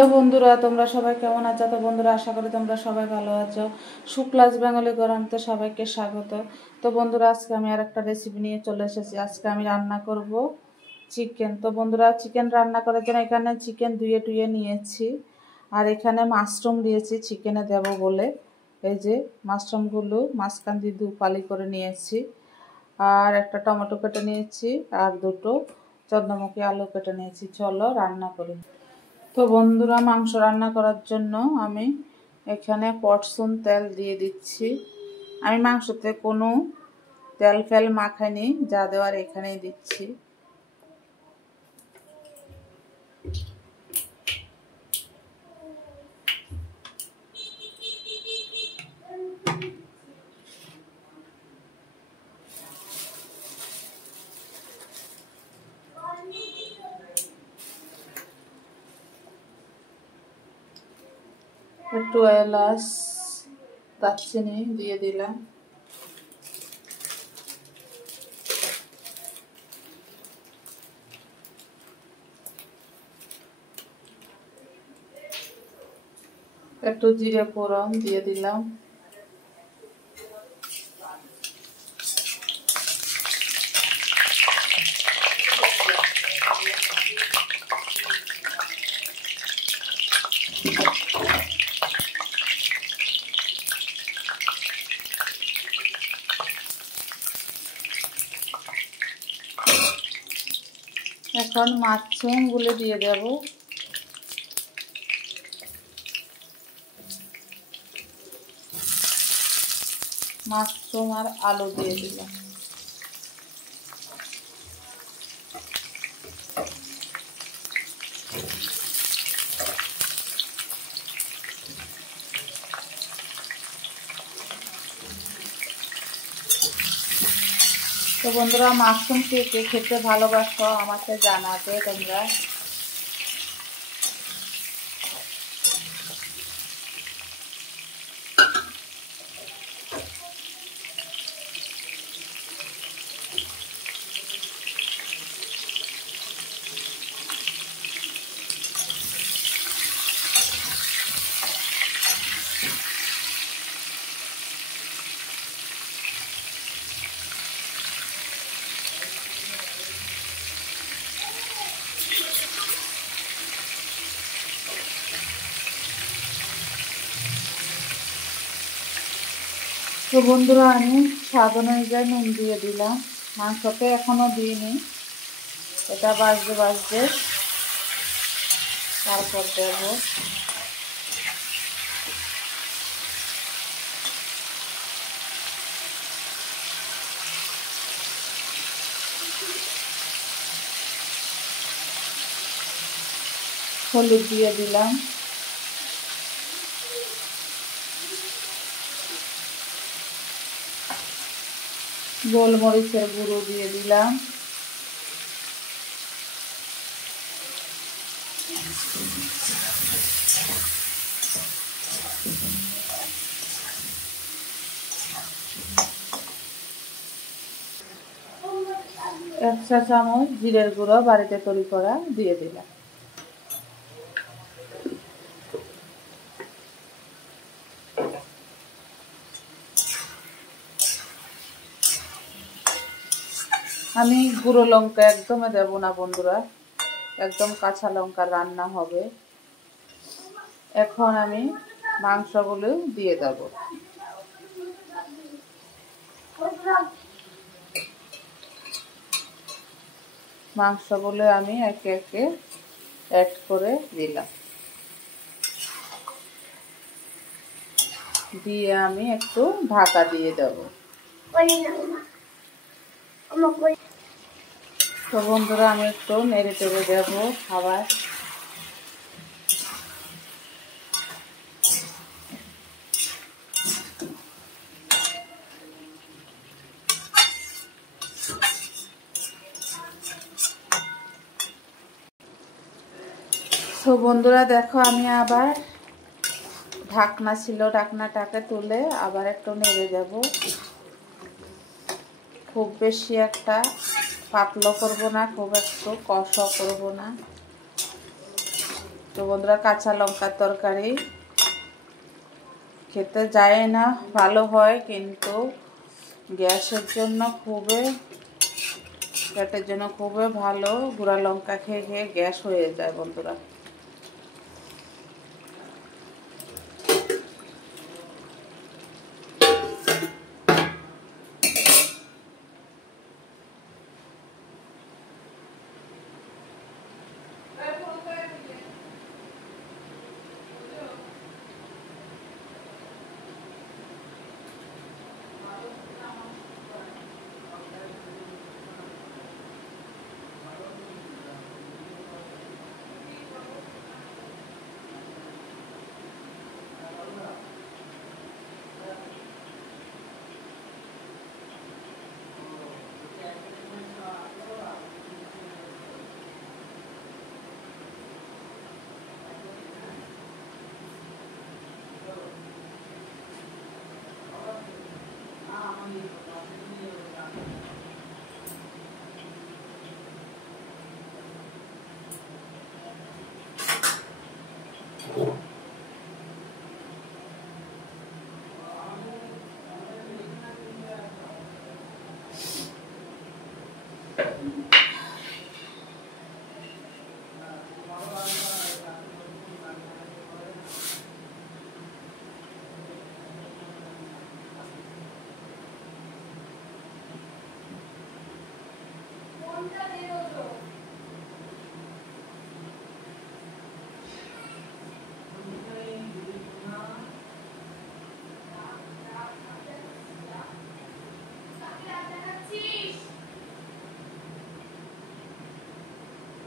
তো বন্ধুরা তোমরা সবাই কেমন আছো? তো বন্ধুরা আশা করি তোমরা সবাই ভালো আছো। শুক্লাস বেঙ্গলি গরমতে সবাইকে স্বাগত। তো বন্ধুরা আজকে আমি আর একটা রেসিপি নিয়ে চলে এসেছি। আজকে আমি রান্না করব চিকেন। তো বন্ধুরা চিকেন রান্না করার জন্য এখানে চিকেন ধুয়ে নিয়েছি, আর এখানে মাশরুম দিয়েছি চিকেনে দেব বলে। এই যে মাশরুমগুলো মাঝখান দিয়ে দু ফালি করে নিয়েছি, আর একটা টমেটো কেটে নিয়েছি, আর দুটো চন্দ্রমুখী আলু কেটে নিয়েছি। চলো রান্না করি। তো বন্ধুরা মাংস রান্না করার জন্য আমি এখানে পটসুন তেল দিয়ে দিচ্ছি। আমি মাংসতে কোনো তেল ফেল মাখাইনি, যা দেওয়ার এখানেই দিচ্ছি। একটু এলাচ দারচিনি দিয়ে দিলাম। একটু জিরে ফোড়ন দিয়ে দিলাম। এখন মাশরুমগুলো দিয়ে দেব। মাশরুম আর আলু দিয়ে দিলাম। তো বন্ধুরা মাশরুম কে কে খেতে ভালোবাসো আমাকে জানাবে তোমরা। তো বন্ধুরা আমি স্বাদ অনুযায়ী নুন দিয়ে দিলাম। মাংসতে এখনো দিইনি, এটা বাজতে তারপর দেব। হলুদ দিয়ে দিলাম। গোলমরিচের গুঁড়ো দিয়ে দিলাম। এক চা চামচ জিরের গুঁড়ো বাড়িতে তৈরি করা দিয়ে দিলাম। আমি গুঁড়ো লঙ্কা একদমই দেব না বন্ধুরা, একদম কাঁচা লঙ্কা রান্না হবে। এখন আমি মাংসগুলো দিয়ে দেব। মাংসগুলো আমি একে একে অ্যাড করে দিলাম, দিয়ে আমি একটু ঢাকা দিয়ে দেব। তো বন্ধুরা আমি একটু নেড়ে চেড়ে দেবো খাবার। তো বন্ধুরা দেখো আমি আবার ঢাকনা ছিল, ঢাকনাটাকে তুলে আবার একটু নেড়ে দেব। খুব বেশি একটা পাতলা করব না, খুব একটু কষা করব না। তো বন্ধুরা, কাঁচা লঙ্কার তরকারি খেতে যায় না, ভালো হয় কিন্তু গ্যাসের জন্য পেটের জন্য খুবই ভালো। গুঁড়া লঙ্কা খেয়ে খেয়ে গ্যাস হয়ে যায় বন্ধুরা।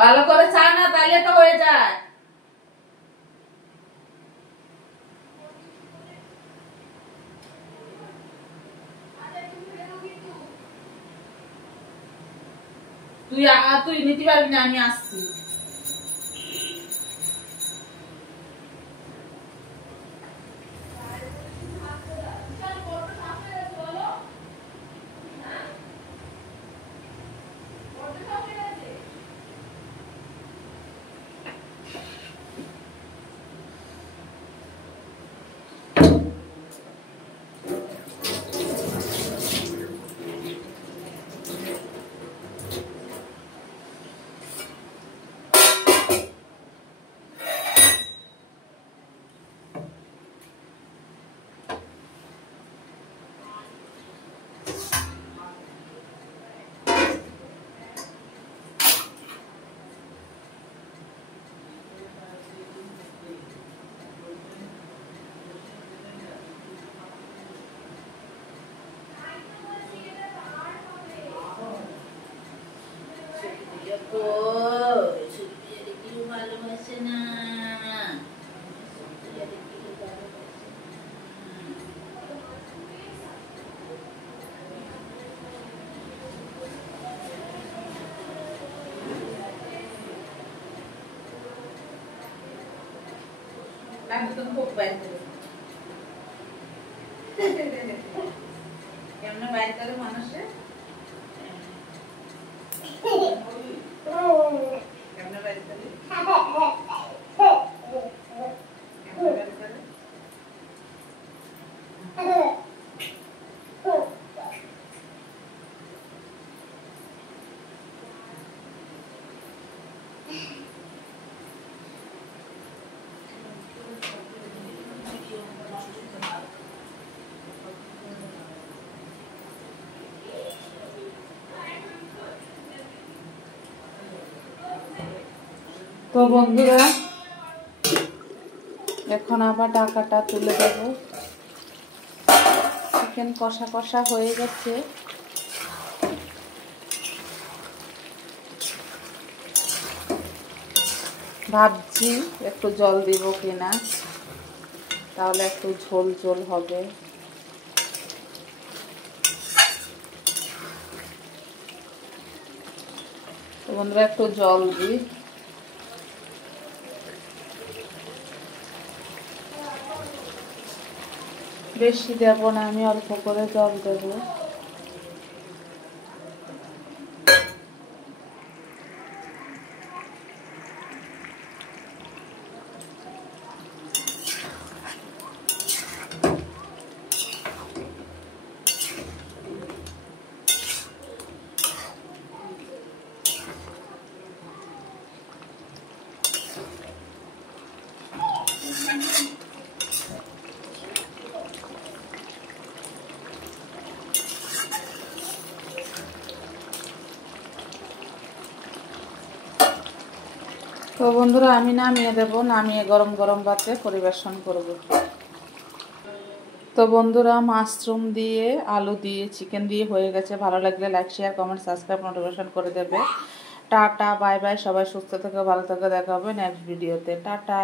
ভালো করে চা না, তাইলে তো হয়ে যায়। তুই নিতে পারবি না, আমি আসছি। কেমন বাইর করে মানুষে, কেমন বাইর করে তো বন্ধুরা, এখন আবার ঢাকাটা তুলে দেব। চিকেন কষা কষা হয়ে গেছে। ভাবছি একটু জল দিব কিনা, তাহলে একটু ঝোল ঝোল হবে। তো বন্ধুরা, একটু জল দিই। বেশি দেব না, আমি অল্প করে জল দেব। তো বন্ধুরা আমি নামিয়ে দেব, নামিয়ে গরম গরম ভাতে পরিবেশন করব। তো বন্ধুরা মাশরুম দিয়ে, আলু দিয়ে, চিকেন দিয়ে হয়ে গেছে। ভালো লাগলে like share comment subscribe notification করে দেবে। টাটা বাই বাই, সবাই সুস্থ থেকে ভালো থেকে দেখা হবে নেক্সট ভিডিওতে। টাটা।